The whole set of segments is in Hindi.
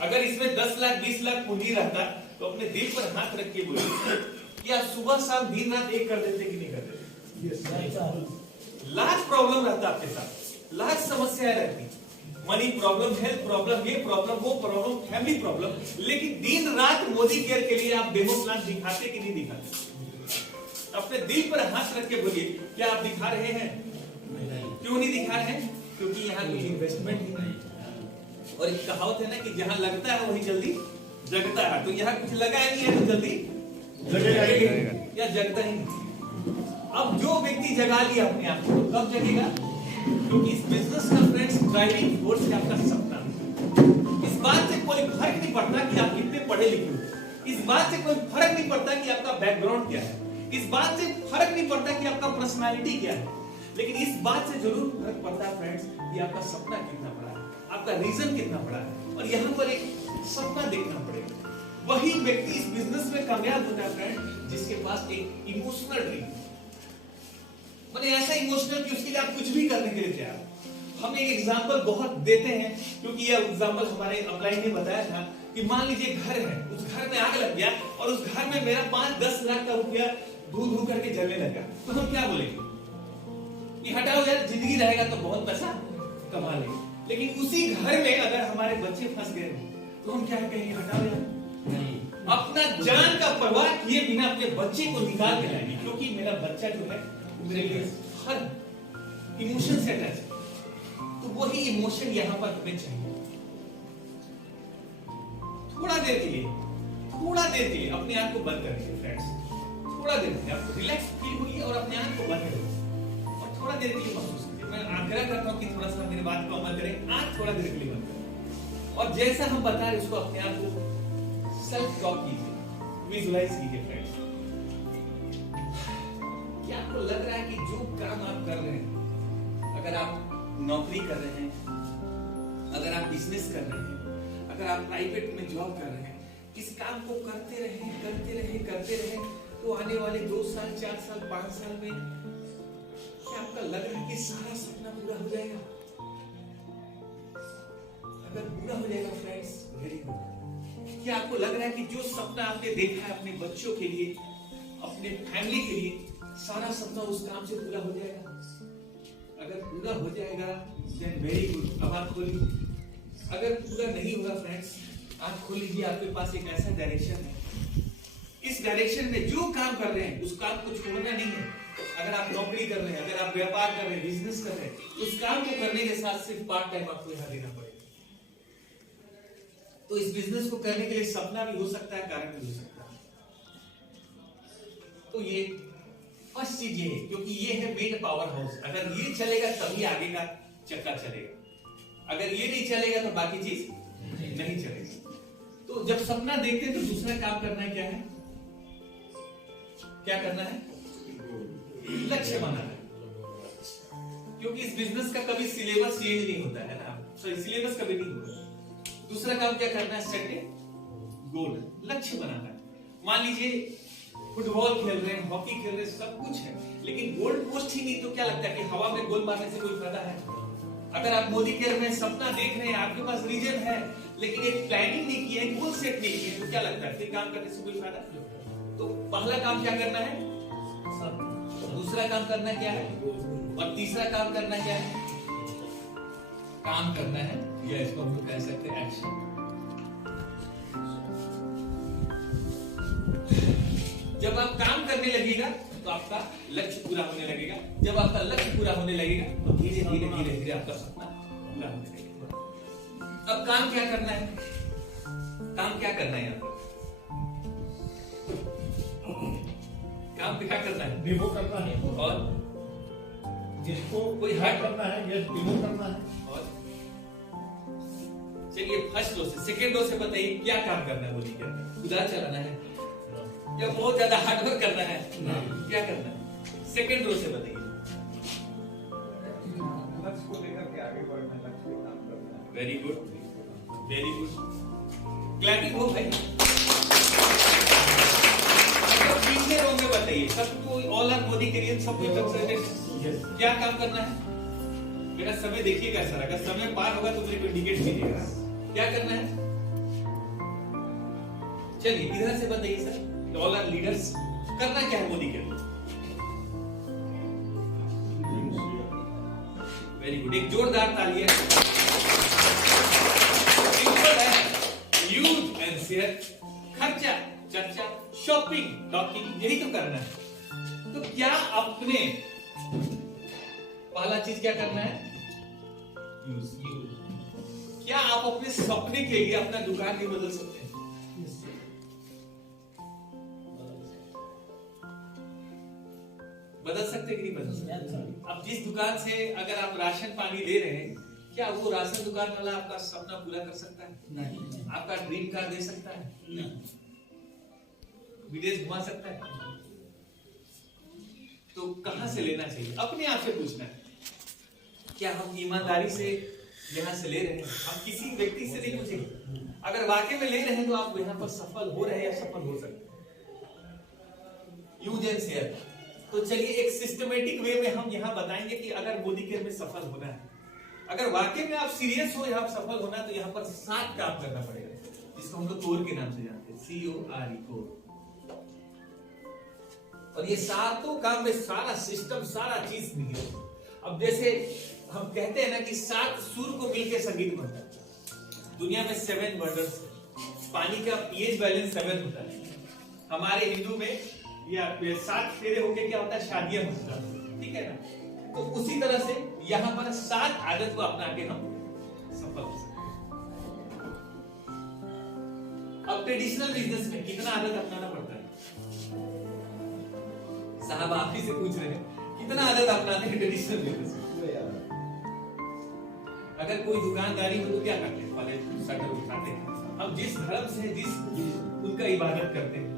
अगर इसमें 10 लाख 20 लाख पूंजी रहता तो अपने दिल पर हाथ रख के बोलिए, क्या सुबह शाम दिन रात एक कर देते कि नहीं कर देते? लाख प्रॉब्लम रहता आपके साथ, लाख समस्याएं रहती, मनी प्रॉब्लम, हेल्थ प्रॉब्लम, ये प्रॉब्लम, वो प्रॉब्लम, फैमिली प्रॉब्लम, लेकिन दिन रात मोदी केयर के लिए आप डेमो प्लान दिखाते कि नहीं दिखाते? अपने दिल पर हाथ रख के बोलिए, क्या आप दिखा रहे हैं? क्यों नहीं दिखा रहे हैं? क्योंकि यहाँ कोई इन्वेस्टमेंट ही नहीं। और एक कहावत है ना कि जहां लगता है वही जल्दी जगता है, तो यहाँ कुछ लगा नहीं है तो जल्दी जगेगा या जगता ही नहीं। अब जो व्यक्ति जगा लिया अपने आप को, तो कब जगेगा? क्योंकि इस बिजनेस का फ्रेंड्स ड्राइविंग फोर्स है आपका सपना। इस बात से कोई फर्क नहीं पड़ता कि आप कितने पढ़े लिखे हो, इस बात से कोई फर्क नहीं पड़ता कि आपका बैकग्राउंड क्या है, इस बात से फर्क नहीं पड़ता कि आपका पर्सनालिटी क्या है, लेकिन इस बात से जरूर फर्क पड़ता है फ्रेंड्स कि आपका सपना कितना बड़ा है, आपका रीजन कितना बड़ा है। और यहाँ पर एक सपना देखना पड़ेगा। वही व्यक्ति इस बिजनेस में कामयाब होता है फ्रेंड जिसके पास एक इमोशनल ड्रीम, माने ऐसा इमोशनल कि उसके लिए आप कुछ भी करने के लिए तैयार। हम एक एग्जांपल बहुत देते हैं, क्योंकि यह एग्जांपल हमारे अपलाइन ने बताया था कि मान लीजिए घर है, उस घर में आग लग गया और उस घर में मेरा 5-10 लाख का रुपया धू करके जलने लगा, तो हम क्या बोलेंगे कि हटाओ यार, जिंदगी रहेगा तो बहुत पैसा कमा लेंगे। लेकिन उसी घर में अगर हमारे बच्चे फंस गए तो हम क्या कहेंगे? हटाओ यार, नहीं, अपना जान का परवाह किए बिना अपने बच्चे को निकाल के लाएंगे, क्योंकि मेरा बच्चा जो है मेरे लिए हर इमोशन से अटैच है। तो वही इमोशन यहाँ पर हमें चाहिए। थोड़ा देर के लिए अपने आंख को बंद करिए फ्रेंड्स, थोड़ा देर के लिए आपको रिलैक्स फील होइए और अपने आंख को बंद करिए और थोड़ा देर के लिए महसूस कीजिए। मैं आग्रह करता हूँ कि थोड़ा सा मेरी बात को अमल करें, आंख थोड़ा देर के लिए बंद करें और जैसा हम बता रहे उसको अपने आप को सेल्फ टॉक कीजिए, विजुअलाइज कीजिए फ्रेंड्स। क्या आपको लग रहा है कि जो काम आप कर रहे हैं, अगर आप नौकरी कर रहे हैं, अगर आप बिजनेस कर रहे हैं, अगर आप प्राइवेट में जॉब कर रहे हैं, इस काम को करते रहे तो आने वाले 2 साल 4 साल 5 साल में क्या आपका लग रहा है कि सारा सपना पूरा हो जाएगा? अगर पूरा हो जाएगा फ्रेंड्स, वेरी गुड। क्या आपको लग रहा है कि जो सपना आपने देखा है अपने बच्चों के लिए, अपने फैमिली के लिए, सारा सपना उस काम से पूरा हो जाएगा? अगर पूरा हो जाएगा देन वेरी गुड। अब आप खोलिए। अगर पूरा नहीं होगा फ्रेंड्स, आप खोल लीजिए, आपके पास एक ऐसा डायरेक्शन है, इस डायरेक्शन में जो काम कर रहे हैं उस काम को छोड़ना नहीं है। अगर आप नौकरी कर रहे हैं, अगर आप व्यापार कर रहे हैं, बिजनेस कर रहे हैं, उस काम को करने के साथ सिर्फ पार्ट टाइम आपको यहाँ देना पड़ेगा। तो इस बिजनेस को करने के लिए सपना भी हो सकता है, कारण भी हो सकता है। तो ये फर्स्ट चीज ये है, क्योंकि ये है मेन पावर हाउस। अगर ये चलेगा तभी आगे का चक्का चलेगा, अगर ये नहीं चलेगा तो बाकी चीज नहीं चलेगी। तो जब सपना देखते हैं तो दूसरा काम करना है, क्या है? क्या करना है? लक्ष्य बनाना है। क्योंकि इस बिजनेस का कभी सिलेबस चेंज नहीं होता है ना, सॉरी सिलेबस कभी नहीं होता। दूसरा काम क्या करना है? सेट ए गोल, लक्ष्य बनाना है। मान लीजिए फुटबॉल खेल रहे हैं, हॉकी खेल रहे हैं, सब कुछ है, लेकिन गोल पोस्ट ही नहीं, तो क्या लगता है कि हवा में गोल मारने से कोई फायदा है? अगर आप मोदी केयर में सपना देख रहे हैं, आपके पास रीजन है, लेकिन एक प्लानिंग नहीं की है, गोल सेट नहीं किए, तो क्या लगता है फिर काम करने से कोई फायदा? तो पहला काम क्या करना है? दूसरा काम करना क्या है? और तीसरा काम करना क्या है? काम करना है, या इसको हम कह सकते हैं एक्शन। जब आप काम करने लगेगा तो आपका लक्ष्य पूरा होने लगेगा। जब आपका लक्ष्य पूरा होने लगेगा तो धीरे धीरे आपका सपना पूरा होने लगेगा। अब काम क्या करना है? काम क्या करना है? यहाँ पर काम क्या करना है? डिमो करना है, और जिसको कोई हट करना है, ये डिमो करना है। और चलिए फर्स्ट रो से सेकेंड रो से बताइए क्या काम करना है? बोलिए, क्या उधार चलाना है या बहुत ज्यादा हार्डवर्क करना है? क्या करना है? सेकेंड रो से बताइए। लक्ष्य को लेकर के आगे बढ़ना, लक्ष्य पे काम करना है। Very good, very good, clapping हो भाई। पीछे रो में बताइए, सबको ऑल आर मोदी करियर, सबको कंसल्टेंट क्या काम करना है? मेरा समय देखिएगा सर, अगर समय पार होगा तो मेरे को इंडिकेट कीजिएगा। क्या करना है? चलिए इधर से बताइए सर, ऑल आर लीडर्स, करना क्या है मोदी के? वेरी गुड, एक जोरदार तालियां। सिंपल है, यूज एंड शेयर, खर्चा, चर्चा, शॉपिंग, टॉकिंग, यही तो करना है। तो क्या अपने पहला चीज क्या करना है? यूज। क्या आप अपने सपने के लिए अपना दुकान नहीं बदल सकते हैं? बदल सकते कि नहीं बदल सकते? अब जिस दुकान से अगर आप राशन पानी ले रहे हैं, क्या वो राशन दुकान वाला आपका सपना पूरा कर सकता है? नहीं। आपका ड्रीम कार दे सकता है? नहीं। विदेश घुमा सकता है? तो कहां से लेना चाहिए? अपने आप से पूछना है, क्या हम ईमानदारी से यहां से ले रहे हैं? हम किसी व्यक्ति से नहीं पूछेंगे। अगर वाकई में ले रहे हैं तो आप यहां पर सफल हो रहे हैं या सफल हो सकते हैं। Use and share. तो चलिए एक सिस्टमेटिक वे में हम यहां बताएंगे कि अगर मोदी केयर में सफल होना है, अगर वाकई में आप सीरियस हो यहां सफल होना है, तो यहां पर 7 काम करना पड़ेगा, जिसको हम लोग कोर के नाम से जानते हैं, CORE, कोर। और ये सातों काम में सारा सिस्टम, सारा चीज निकले। अब जैसे हम कहते हैं ना कि 7 सुर को मिलकर संगीत बनता है। दुनिया में 7 वंडर्स है। पानी का pH बैलेंस 7 होता है। हमारे हिंदू में या 7 फेरे होके क्या होता है? शादियां होता है, ठीक है ना? तो उसी तरह से यहां पर 7 आदत को अपना के हम सफल हो सकते हैं। अब ट्रेडिशनल बिजनेस में कितना आदत अपनाना पड़ता है? साहब आप ही से पूछ रहे हैं, कितना आदत अपनाते हैं ट्रेडिशनल बिजनेस में? अगर कोई दुकानदारी हो तो क्या करते हैं? पहले शटर उठाते हैं। अब जिस धर्म से उनका इबादत करते हैं,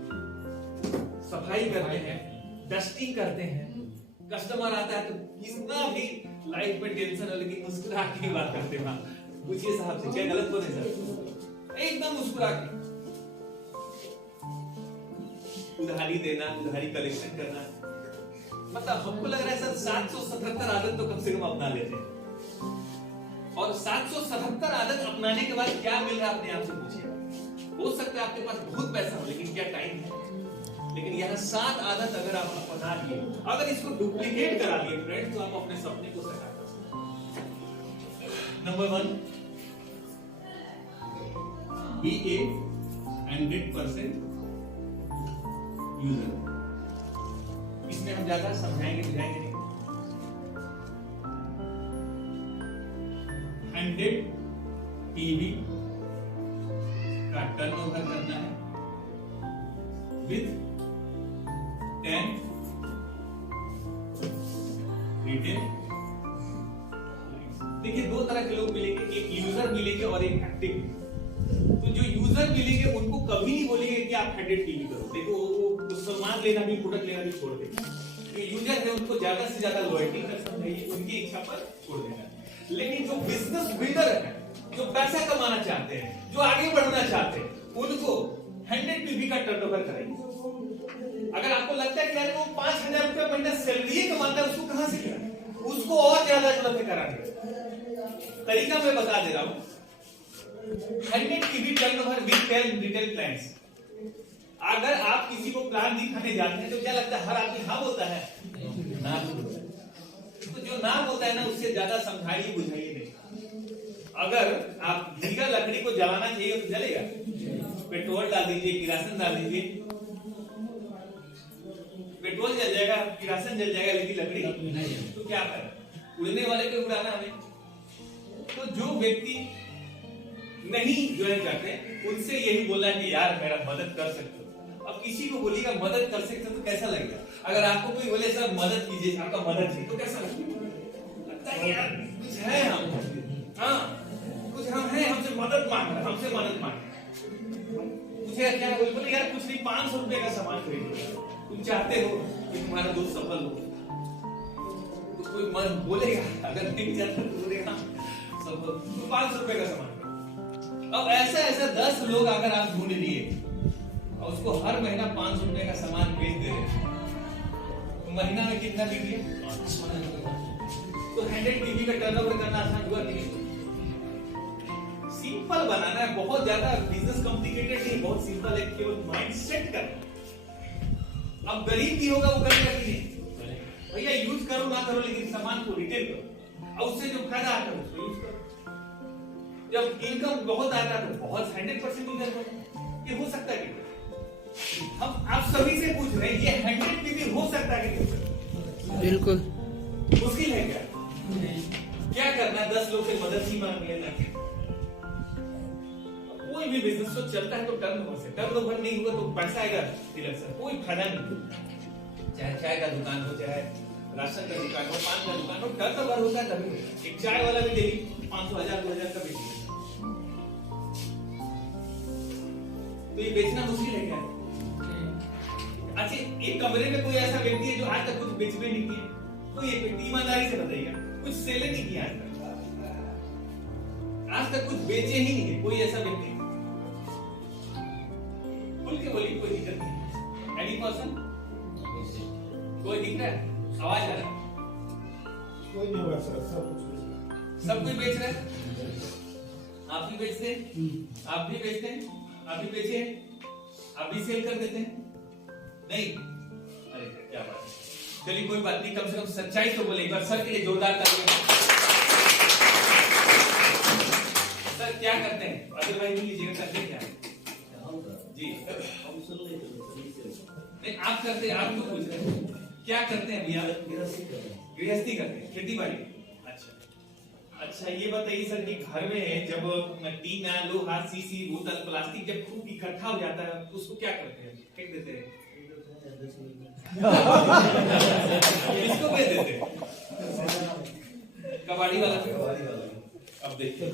सफाई करते हैं, डस्टिंग करते हैं, कस्टमर आता है तो कितना भी लाइफ में टेंशन हो लेकिन मुस्कुरा के बात करते हैं। पूछिए साहब से, क्या गलत बोले सर? एकदम मुस्कुरा के उधारी देना, उधारी कलेक्शन करना। मतलब हमको लग रहा है सर 777 आदत तो कम से कम अपना लेते हैं। और 777 आदत अपनाने के बाद क्या मिल रहा है अपने आप से पूछिए। हो सकता है आपके पास बहुत पैसा हो लेकिन क्या टाइम है? लेकिन यह 7 आदत अगर आप अपना लिए, अगर इसको डुप्लीकेट करा लिए फ्रेंड, तो आप अपने सपने को साकार कर सकते हैं। नंबर 1, बी ए 100% यूजर। इसमें हम ज्यादा समझाएंगे बुझाएंगे नहीं। 100 टीवी का टर्नओवर करना है विद 10 रिटेल। देखिए 2 तरह के लोग मिलेंगे, एक यूजर मिलेंगे और एक एक्टिव। तो जो यूजर मिलेंगे उनको कभी नहीं बोलेंगे कि आप 100 टीवी करो। देखो वो सामान लेना भी, प्रोडक्ट लेना भी छोड़ देंगे। जो यूजर है उनको ज्यादा से ज्यादा लॉयल्टी कर समझाइए, उनकी इच्छा पर छोड़ देना। लेकिन जो बिजनेस बिल्डर है, जो पैसा कमाना चाहते हैं, जो आगे बढ़ना चाहते हैं, उनको 100 टीवी का टर्नओवर कराइए। अगर आपको लगता है कि यार वो 5,000 रुपया महीना सैलरी कमाता है, उसको कहां से करा? उसको और ज्यादा जरूरत है कराने। तरीका मैं बता दे रहा हूं। 100 TV turnover with 10 retail clients. अगर आप किसी को प्लान दिखाने जाते हैं तो क्या लगता है हर आदमी हाँ बोलता है? ना। तो जो ना बोलता है ना, उससे ज्यादा समझाइए बुझाइए नहीं। अगर आप घी का लकड़ी को जलाना चाहिए तो जलेगा? पेट्रोल डाल दीजिए, किरासन डाल दीजिए, पेट्रोल जल जाएगा, किरासन जल जाएगा, लेकिन लकड़ी तो क्या करें? उड़ने वाले को उड़ाना हमें। तो जो व्यक्ति नहीं ज्वाइन करते उनसे यही बोलना है कि यार मेरा मदद कर सकते हो। अब किसी को बोलिएगा मदद कर सकते हो तो कैसा लगेगा? अगर आपको कोई बोले सर मदद कीजिए, आपका मदद चाहिए, तो कैसा लगता है? यार कुछ है हम, हाँ कुछ हम हैं, हमसे मदद मांग रहे, हमसे मदद मांग पूछेगा क्या? बोले यार कुछ नहीं, 500 रुपए का सामान खरीदो, तुम चाहते हो कि तुम्हारा दोस्त सफल हो। तो कोई मन बोलेगा, अगर नहीं चाहता तो बोलेगा सफल, तो 500 रुपए का सामान। अब ऐसा 10 लोग अगर आप ढूंढ लिए और उसको हर महीना 500 रुपए का सामान बेच दे रहे, तो महीना में कितना बिक गया? तो 100 टीवी का टर्नओवर करना आसान हुआ नहीं। सिंपल बनाना है, बहुत ज्यादा बिजनेस कॉम्प्लिकेटेड नहीं, बहुत सिंपल है, केवल माइंड सेट करना। अब गरीब भी होगा वो करेगा कि नहीं, भैया यूज करो ना करो लेकिन सामान को रिटेल करो और उससे जो फायदा आता है उसको यूज करो। जब इनकम बहुत आता है तो बहुत 100% यूज करो। ये हो सकता है कि हम आप सभी से पूछ रहे हैं, ये 100% हो सकता है कि नहीं? बिल्कुल मुश्किल है क्या? क्या करना है? 10 लोग से मदद ही मांग लेना। कोई भी बिजनेस तो चलता है तो टर्नओवर से, टर्नओवर नहीं हुआ तो पैसा आएगा तिलक से, कोई फायदा नहीं। चाहे चाय का दुकान हो, चाहे राशन का दुकान हो, पान का दुकान हो, टर्नओवर होता है तभी होता है। एक चाय वाला भी डेली 500, 1000, 2000 का बेचता है, तो ये बेचना मुश्किल है क्या? अच्छा, एक कमरे में कोई ऐसा व्यक्ति है जो आज तक कुछ बेचने नहीं किया? तो ये व्यक्ति ईमानदारी से बताइएगा, कुछ सेल नहीं किया आज तक कुछ बेचे ही नहीं है कोई ऐसा व्यक्ति? खुल के बोलिए, कोई दिक्कत नहीं। Any person? कोई दिख रहा है? आवाज आ रहा है? कोई नहीं होगा सर, सब कोई बेच रहा है? आप भी बेचते हैं? आप भी बेचते हैं? आप भी बेचे हैं? आप भी सेल कर देते हैं? नहीं? अरे क्या बात है, चलिए कोई बात नहीं, कम से कम सच्चाई तो बोले। एक बार सर के लिए जोरदार तालियां। सर क्या करते हैं? अजय भाई भी लीजिएगा, करते हैं क्या जी? नहीं आप करते हैं, आप क्यों पूछ रहे हैं? क्या करते हैं भैया? गृहस्थी करते हैं, खेती बाड़ी। अच्छा ये बताइए सर कि घर में जब टीना, लोहा, सीसी, बोतल, प्लास्टिक जब खूब इकट्ठा हो जाता है तो उसको क्या करते हैं? फेंक देते हैं? इसको बेच देते हैं? कबाड़ी वाला। अब देखिए,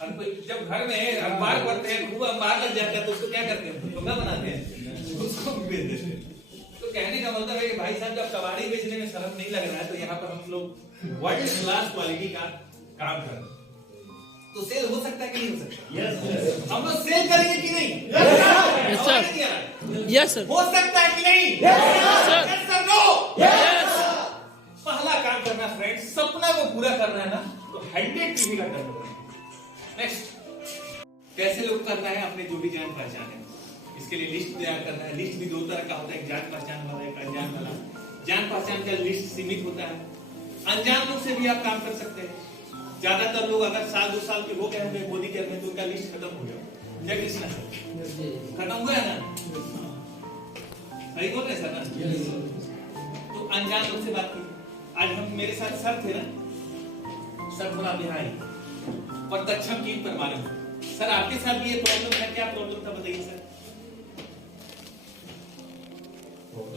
हम कोई जब घर में अखबार पढ़ते हैं, खूब अखबार लग जाता है तो उसको क्या करते हैं? टोकरा बनाते हैं, उसको बेच देते हैं। तो कहने का मतलब है कि भाई साहब जब कबाड़ी बेचने में शर्म नहीं लग रहा है तो यहाँ पर हम लोग वर्ल्ड क्लास क्वालिटी का काम कर रहे हैं। तो सेल हो सकता है कि नहीं हो सकता? यस। हम लोग सेल करेंगे कि नहीं? Yes sir. Yes sir. हो सकता है कि नहीं? Yes sir. नो? यस। पहला काम करना फ्रेंड्स, सपना को पूरा करना है ना तो 100 टीवी का करना है। नेक्स्ट, कैसे लोग करना है? अपने जो भी जान पहचान है इसके लिए लिस्ट तैयार करना है। लिस्ट भी दो तरह का होता है, एक जान पहचान वाला, एक अनजान वाला। जान पहचान का लिस्ट सीमित होता है, अनजान लोग से भी आप काम कर सकते हैं। ज्यादातर लोग अगर 1-2 साल के हो गए होंगे मोदी के में तो उनका लिस्ट खत्म हो गया। जय कृष्णा सर, खत्म हुआ है ना? सही बोल रहे सर ना? तो अनजान लोग से बात कीजिए। आज हम मेरे साथ सर थे ना, सर थोड़ा बिहार पर दक्षम की पर मालूम। सर आपके साथ भी ये प्रॉब्लम है? क्या प्रॉब्लम था बताइए सर?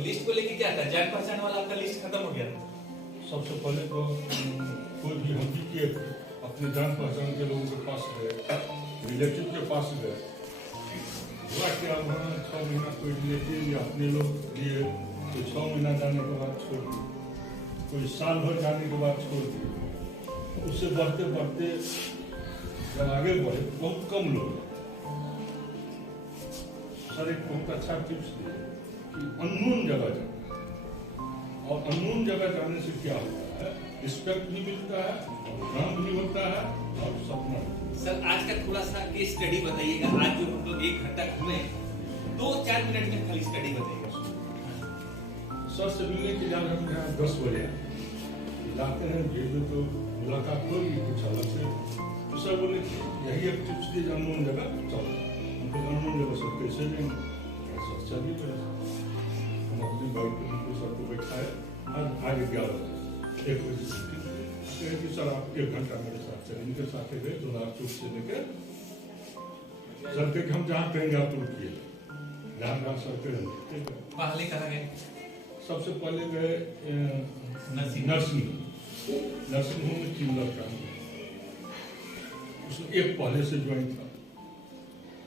लिस्ट को लेके क्या था? जान पहचान वाला आपका लिस्ट खत्म हो गया था। सबसे पहले तो कोई भी हम भी किए थे, अपने जान पहचान के लोगों के पास गए, रिलेटिव के पास गए, हुआ क्या वहाँ 6 महीना कोई रिलेटिव या अपने लोग लिए, कोई 6 महीना जाने के बाद छोड़ दिए, कोई साल भर जाने के बाद छोड़ दिए। उससे बढ़ते बढ़ते जब आगे बढ़े बहुत कम लोग। सर एक बहुत अच्छा टिप्स दिए कि अननोन जगह जाओ, और अननोन जगह जाने से क्या होता है? रिस्पेक्ट भी मिलता है, नाम भी होता है और सपना। सर आज का थोड़ा सा केस स्टडी बताइएगा। आज जो हम लोग 1 घंटा घूमे, 2-4 मिनट में खाली स्टडी बताइएगा। सर से मिलने के बाद हम यहाँ 10 बजे लाते हैं, ये तो मुलाकात होगी कुछ अलग से। तो सर बोले यही एक टिप्स दी, अननोन जगह चलो। हम अननोन जगह सब कैसे लेंगे? सर चलिए फिर हम अपनी बाइक पर सबको बैठाए। आज 11 बजे 1 बजे से कि सर आप 1 घंटा मेरे साथ चले। इनके साथ गए, 2 लाख चुप से लेकर सर के हम जहाँ कहेंगे आप रुकिए, जहाँ सर कहेंगे। ठीक है, पहले कहाँ गए? सबसे पहले गए नर्सिंग होम में 3 लड़का, उसमें एक पहले से ज्वाइन था,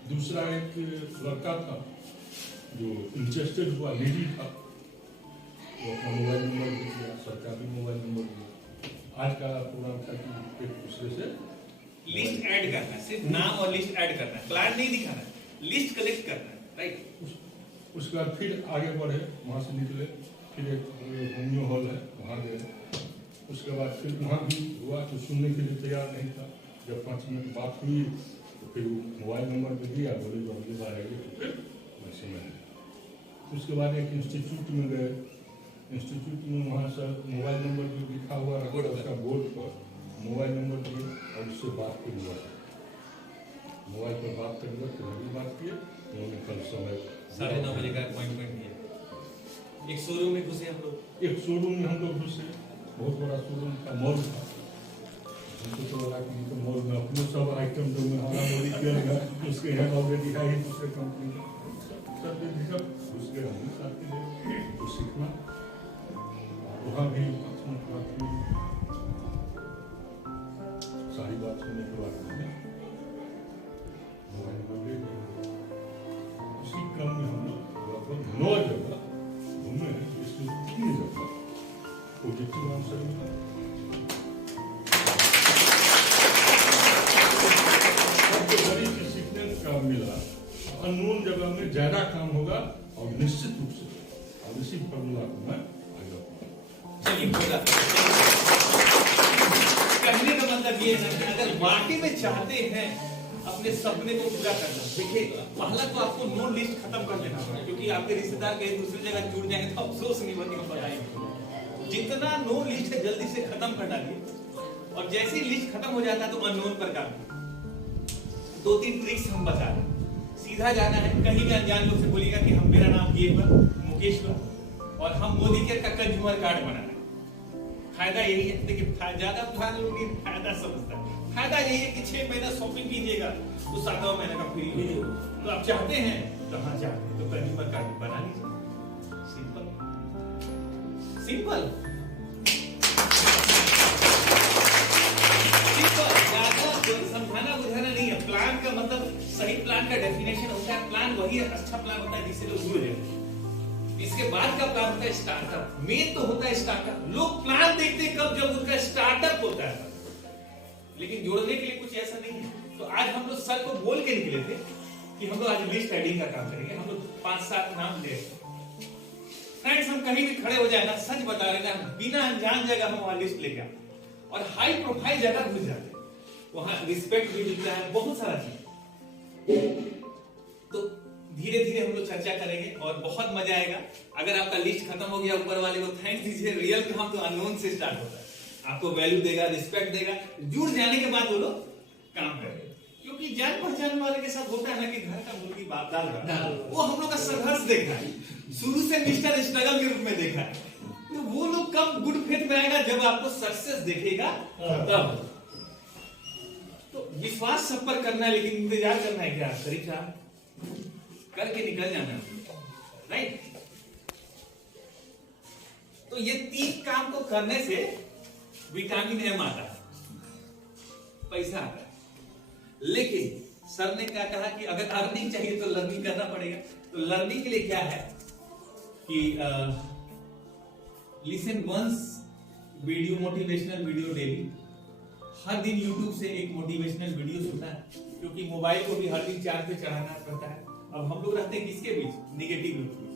दूसरा एक लड़का था जो इंटरेस्टेड हुआ, निजी था, वो अपना मोबाइल नंबर भी दिया, सरकारी मोबाइल नंबर दिया। आज का प्रोग्राम था कि एक दूसरे से लिस्ट ऐड करना है, सिर्फ नाम और लिस्ट ऐड करना है, प्लान नहीं दिखाना है, लिस्ट कलेक्ट करना है, राइट। उसके बाद फिर आगे बढ़े, वहाँ से निकले, फिर एक होमियो हॉल है वहाँ गए। उसके बाद फिर वहाँ भी हुआ तो सुनने के लिए तैयार नहीं था, जब 5 मिनट बात हुई तो फिर वो मोबाइल नंबर पे दिया, बोले जो अगली बार आएगी तो फिर मैं समझ लिया। उसके बाद एक इंस्टीट्यूट में गए, इंस्टीट्यूट में वहाँ से मोबाइल नंबर जो लिखा हुआ रखा उसका बोर्ड पर मोबाइल नंबर दिए और उससे बात की हुआ। मोबाइल पर बात करेंगे फिर अभी बात किए, उन्होंने कल समय 9:30 बजे का अपॉइंटमेंट दिया। एक शोरूम में घुसे हम लोग, एक शोरूम में हम लोग घुसे, बहुत बड़ा शोरूम था, मॉल था। हमको तो लगा कि तो मॉल में अपने सब आइटम जो में हमारा मोदी किया उसके यहाँ ऑलरेडी है ही दूसरे कंपनी में सब दिखा, उसके हम साथ में तो सीखना। वहाँ भी 5 मिनट बात हुई, सारी बात सुनने के बाद हमने मोबाइल नंबर ले लिया। उसी क्रम में हम लोग लगभग 9 जगह घूमे, इसमें 3 जगह पॉजिटिव आंसर मिला। सबसे बड़ी चीज सीखने का मिला, अननोन जगह में ज्यादा काम होगा और निश्चित रूप से और इसी फॉर्मूला को मैं आगे चलिए पूरा कहने का मतलब ये है कि अगर वाकई में चाहते हैं अपने सपने को पूरा करना, देखिए पहला तो आपको नोन लिस्ट खत्म कर लेना होगा, क्योंकि आपके रिश्तेदार कहीं दूसरी जगह जुड़ जाएंगे तो अफसोस नहीं होगी हम बताएंगे। जितना नोन लिस्ट है जल्दी से खत्म कर डालिए, और जैसे ही लिस्ट खत्म हो जाता है तो अननोन पर काम। 2-3 ट्रिक्स हम बता रहे हैं। सीधा जाना है, कहीं भी अनजान लोग से बोलिएगा कि हम, मेरा नाम ये पर मुकेश पर और हम मोदी केयर का कंज्यूमर कार्ड बनाना है। फायदा यही है, देखिए ज्यादा पुराने लोग ये फायदा समझता है। फायदा यही है कि 6 महीना शॉपिंग कीजिएगा तो 7वां महीने का फ्री हो जाएगा। तो आप चाहते हैं तो हाँ चाहते हैं तो कंज्यूमर कार्ड बना लीजिए। सिंपल सिंपल सिंपल, ज्यादा समझाना बुझाना नहीं है। प्लान का मतलब, सही प्लान का डेफिनेशन होता है, प्लान वही अच्छा प्लान होता है जिससे लोग जुड़ जाए। इसके बाद का प्लान होता है स्टार्टअप। मेन तो होता है स्टार्टअप। लोग प्लान देखते हैं कब, जब उनका स्टार्टअप होता है, लेकिन जोड़ने के लिए कुछ ऐसा नहीं है। तो आज हम लोग सर को बोल के निकले थे कि हम लोग आज लिस्ट एडिंग का काम करेंगे। हम लोग 5-7 नाम दे। फ्रेंड्स, हम कहीं भी खड़े हो जाए ना, सच बता रहे ना, बिना अनजान जगह हम वहां लिस्ट लेके आते और हाई प्रोफाइल जगह घुस जाते हैं, वहां रिस्पेक्ट भी मिलता है, बहुत सारा चीज। तो धीरे धीरे हम लोग चर्चा करेंगे और बहुत मजा आएगा। अगर आपका लिस्ट खत्म हो गया, ऊपर वाले को थैंक्स दीजिए। रियल काम तो अननोन से स्टार्ट होता है। आपको वैल्यू देगा, रिस्पेक्ट देगा, जुड़ जाने के बाद वो लोग काम करेंगे। क्योंकि जान पहचान वाले के साथ होता है ना कि घर का मुर्गी बाप दाल रहा, वो हम लोग का संघर्ष देखा है, शुरू से मिस्टर स्ट्रगल के रूप में देखा है। तो वो लोग कब गुड फेथ में आएगा, जब आपको सक्सेस देखेगा तब। तो विश्वास सब पर करना है, लेकिन इंतजार करना है क्या, तरीका करके निकल जाना, राइट। तो ये 3 काम को करने से विटामिन एम आता है, पैसा आता है। लेकिन सर ने क्या कहा कि अगर अर्निंग चाहिए तो लर्निंग करना पड़ेगा। तो लर्निंग के लिए क्या है कि listen once video, motivational video daily. हर दिन यूट्यूब से एक मोटिवेशनल वीडियो सुनना है, क्योंकि मोबाइल को भी हर दिन चार्ज पे चढ़ाना पड़ता है। अब हम लोग रहते हैं किसके बीच, निगेटिव लोग के बीच।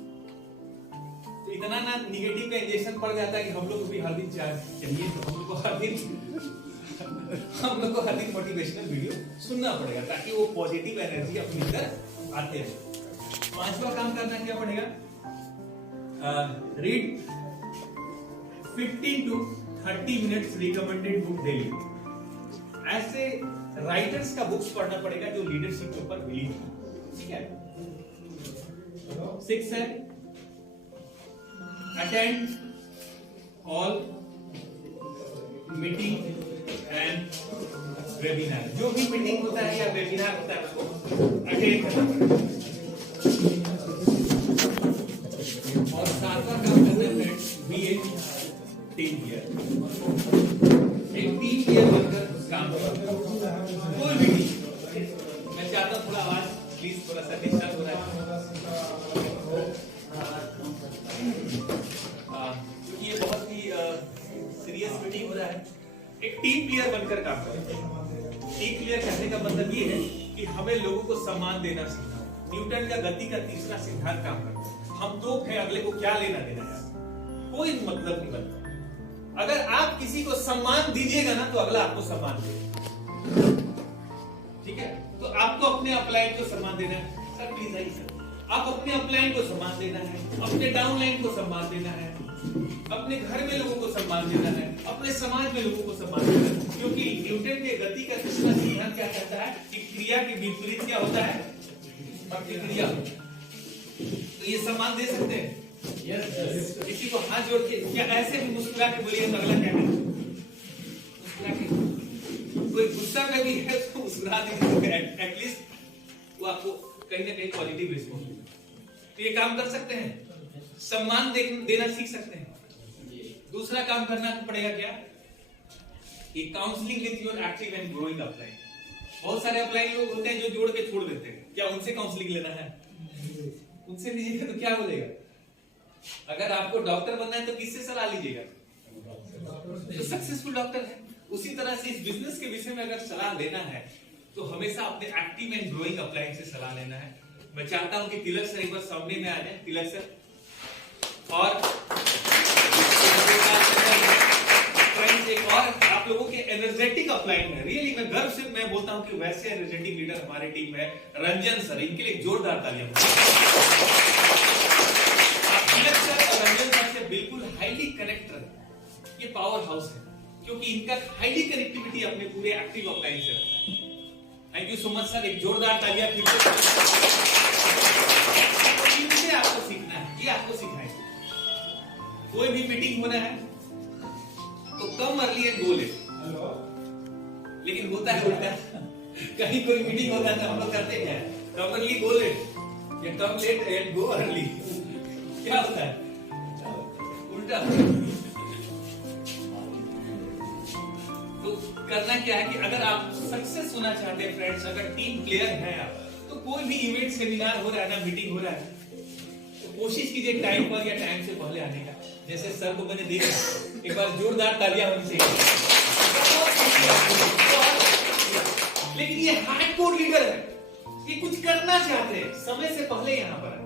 तो इतना ना निगेटिव का इंजेक्शन पड़ जाता है कि हम लोग को भी हर दिन चार्ज चाहिए। तो हम लोग को हर दिन मोटिवेशनल वीडियो सुनना पड़ेगा, ताकि वो पॉजिटिव एनर्जी अपने अंदर आते रहे। 5वां काम करना क्या पड़ेगा, read 15 to 30 minutes recommended book daily. ऐसे राइटर्स का बुक्स पढ़ना पड़ेगा जो लीडरशिप के ऊपर बिलीव है, ठीक है। 6 है attend all meeting and webinar. जो भी मीटिंग होता है या वेबिनार होता है उसको अटेंड करना पड़ेगा। और 7वां काम करना है फ्रेंड्स, बी ए टीम प्लेयर। एक टीम प्लेयर बनकर काम करो, कोई भी टीम। मैं चाहता हूं थोड़ा आवाज प्लीज, थोड़ा सा डिस्टर्ब हो रहा है क्योंकि ये बहुत ही सीरियस मीटिंग हो रहा है। एक टीम प्लेयर बनकर काम करें। टीम प्लेयर कहने का मतलब ये है कि हमें लोगों को सम्मान देना सीखना। न्यूटन का गति का 3रा सिद्धांत काम करता है। हम तो है, अगले को क्या लेना देना है, कोई मतलब नहीं बनता। अगर आप किसी को सम्मान दीजिएगा ना तो अगला आपको सम्मान देगा। है, तो आपको अपने अपलाइन को सम्मान देना है। सर प्लीज आइए सर, आप अपने अपलाइन को सम्मान देना है, अपने डाउनलाइन को सम्मान देना है, अपने घर में लोगों को सम्मान देना है, अपने समाज में लोगों को सम्मान देना है, क्योंकि न्यूटन के गति का दूसरा सिद्धांत क्या कहता है कि क्रिया के विपरीत क्या होता है, प्रतिक्रिया। तो ये सम्मान दे सकते हैं। किसी को हाथ जोड़ के क्या ऐसे भी मुस्कुरा के बोलिए तो अगला क्या करेगा, मुस्कुरा के। कोई गुस्सा में भी है तो मुस्कुरा दीजिए, एटलीस्ट वो आपको कहीं ना कहीं पॉजिटिव रिस्पॉन्स। तो ये काम कर सकते हैं, सम्मान देना सीख सकते हैं। दूसरा काम करना पड़ेगा क्या, ये counselling with your active and growing upline. बहुत सारे अपलाइन लोग होते हैं जो जोड़ के छोड़ देते हैं, क्या उनसे काउंसलिंग लेना है? उनसे लीजिएगा तो क्या बोलेगा? अगर आपको डॉक्टर बनना है तो किससे सलाह लीजिएगा? जो सक्सेसफुल डॉक्टर है। उसी तरह से इस बिजनेस के विषय में अगर सलाह लेना है तो हमेशा अपने एक्टिव एंड ग्रोइंग अपलाइन से सलाह लेना है। मैं चाहता हूं कि तिलक सर एक बार सामने में आ जाए। तिलक सर और एक और आप लोगों के एनर्जेटिक अपलाइन है। रियली मैं गर्व से मैं बोलता हूं कि वैसे एनर्जेटिक लीडर हमारे टीम में रंजन सर, इनके लिए जोरदार तालियां। तिलक सर और रंजन सर से बिल्कुल हाईली कनेक्ट रहे, ये पावर हाउस है क्योंकि इनका हाईली कनेक्टिविटी अपने पूरे एक्टिव अपलाइन से रहता है। Thank you so much sir, एक जोरदार तालियां। इनसे आपको सीखना है, ये आपको सिखाएंगे। कोई भी मीटिंग होना है तो कम अर्ली एंड गो लेट। लेकिन होता है उल्टा, कहीं कोई मीटिंग होता है तो हम लोग करते क्या है, कम अर्ली गो लेट या कम लेट एंड गो अर्ली। क्या होता है उल्टा। तो करना क्या है कि अगर आप सक्सेस होना चाहते हैं फ्रेंड्स, अगर टीम प्लेयर हैं आप, तो कोई भी इवेंट सेमिनार हो रहा है ना, मीटिंग हो रहा है, तो कोशिश कीजिए टाइम पर या टाइम से पहले आने का। जैसे सर को मैंने देखा, एक बार जोरदार तालियां होनी चाहिए। लेकिन ये हार्डकोर लीडर है, ये कुछ करना चाहते हैं, समय से पहले यहाँ पर है।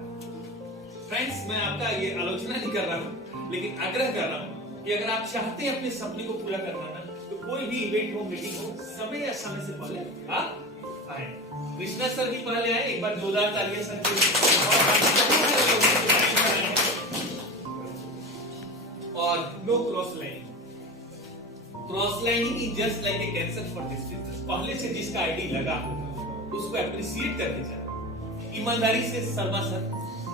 फ्रेंड्स मैं आपका ये आलोचना नहीं कर रहा हूँ, लेकिन आग्रह कर रहा हूँ कि अगर आप चाहते हैं अपने सपने को पूरा करना ना, तो कोई भी इवेंट हो, मीटिंग हो, समय या समय से पहले आप आए। कृष्णा सर भी पहले आए, एक बार जोरदार तालियां सर और no cross lining. Cross lining is just like a cancer for this business. पहले से जिसका आईडी लगा उसको अप्रिशिएट करके जाए। ईमानदारी से शर्मा सर,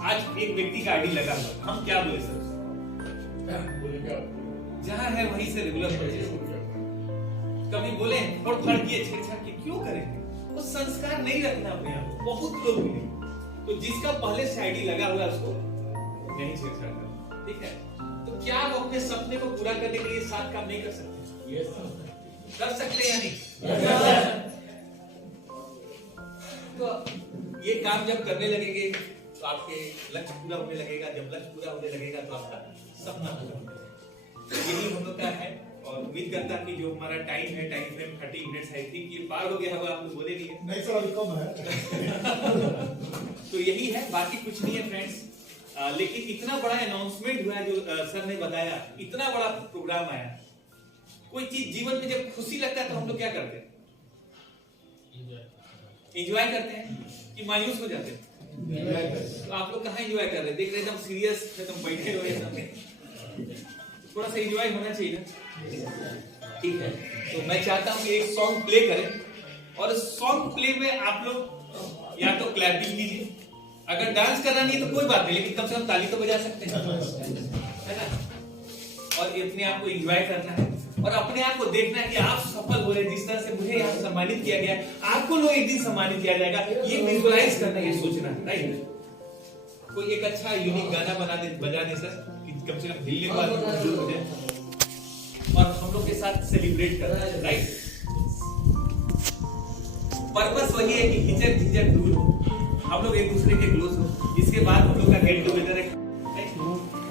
आज एक व्यक्ति का आईडी लगा हुआ, हम क्या बोले सर? जहां है वहीं से रेगुलर परचेज। कभी बोले और फड़ किए छेड़छाड़ की क्यों करेंगे? वो संस्कार नहीं रखना अपने आप। बहुत लोग मिले तो जिसका पहले से आईडी लगा हुआ उसको नहीं छेड़छाड़ करना, ठीक है? तो क्या आप अपने सपने को पूरा करने के लिए साथ काम नहीं कर सकते? कर सकते हैं या नहीं? तो ये काम जब करने लगेंगे तो आपके लक्ष्य पूरा होने लगेगा। जब लक्ष्य पूरा होने लगेगा तो आपका सपना पूरा होने लगेगा। यही हम लोग का है और उम्मीद करता कि जो हमारा टाइम है, time frame 30 minutes, I think ये पार हो गया होगा, आप लोग बोले नहीं सर अभी कम है। तो यही है, बाकी कुछ नहीं है फ्रेंड्स। लेकिन इतना बड़ा अनाउंसमेंट हुआ है जो सर ने बताया, इतना बड़ा प्रोग्राम आया। कोई चीज जीवन में जब खुशी लगता है तो हम लोग क्या करते हैं? एंजॉय करते हैं कि मायूस हो जाते हैं? तो आप लोग कहाँ एंजॉय कर रहे हैं? देख रहे एकदम सीरियस एकदम बैठे हुए सामने। थोड़ा सा एंजॉय होना चाहिए ना, ठीक है? तो मैं चाहता हूँ कि एक सॉन्ग प्ले करें और सॉन्ग प्ले में आप लोग या तो क्लैपिंग कीजिए, अगर डांस करना नहीं है तो कोई बात नहीं, लेकिन कम से कम ताली तो बजा सकते हैं, है ना? और अपने आप को एंजॉय करना है और अपने आप को देखना है कि आप सफल हो रहे हैं। जिस तरह से मुझे यहाँ सम्मानित किया गया, आपको लोग एक दिन सम्मानित किया जाएगा, ये विजुअलाइज करना, ये सोचना, राइट? कोई एक अच्छा यूनिक गाना बजा दे सर, कि कम से कम दिल में हो जाए और हम लोग के साथ सेलिब्रेट करना है, राइट? पर्पस वही है कि हिचक झिझक दूर हो, हम लोग एक दूसरे के क्लोज हो। इसके बाद हम लोग का गेट टुगेदर है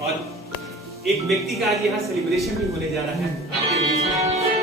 और एक व्यक्ति का आज यहाँ सेलिब्रेशन भी होने जा रहा है आपके बीच में।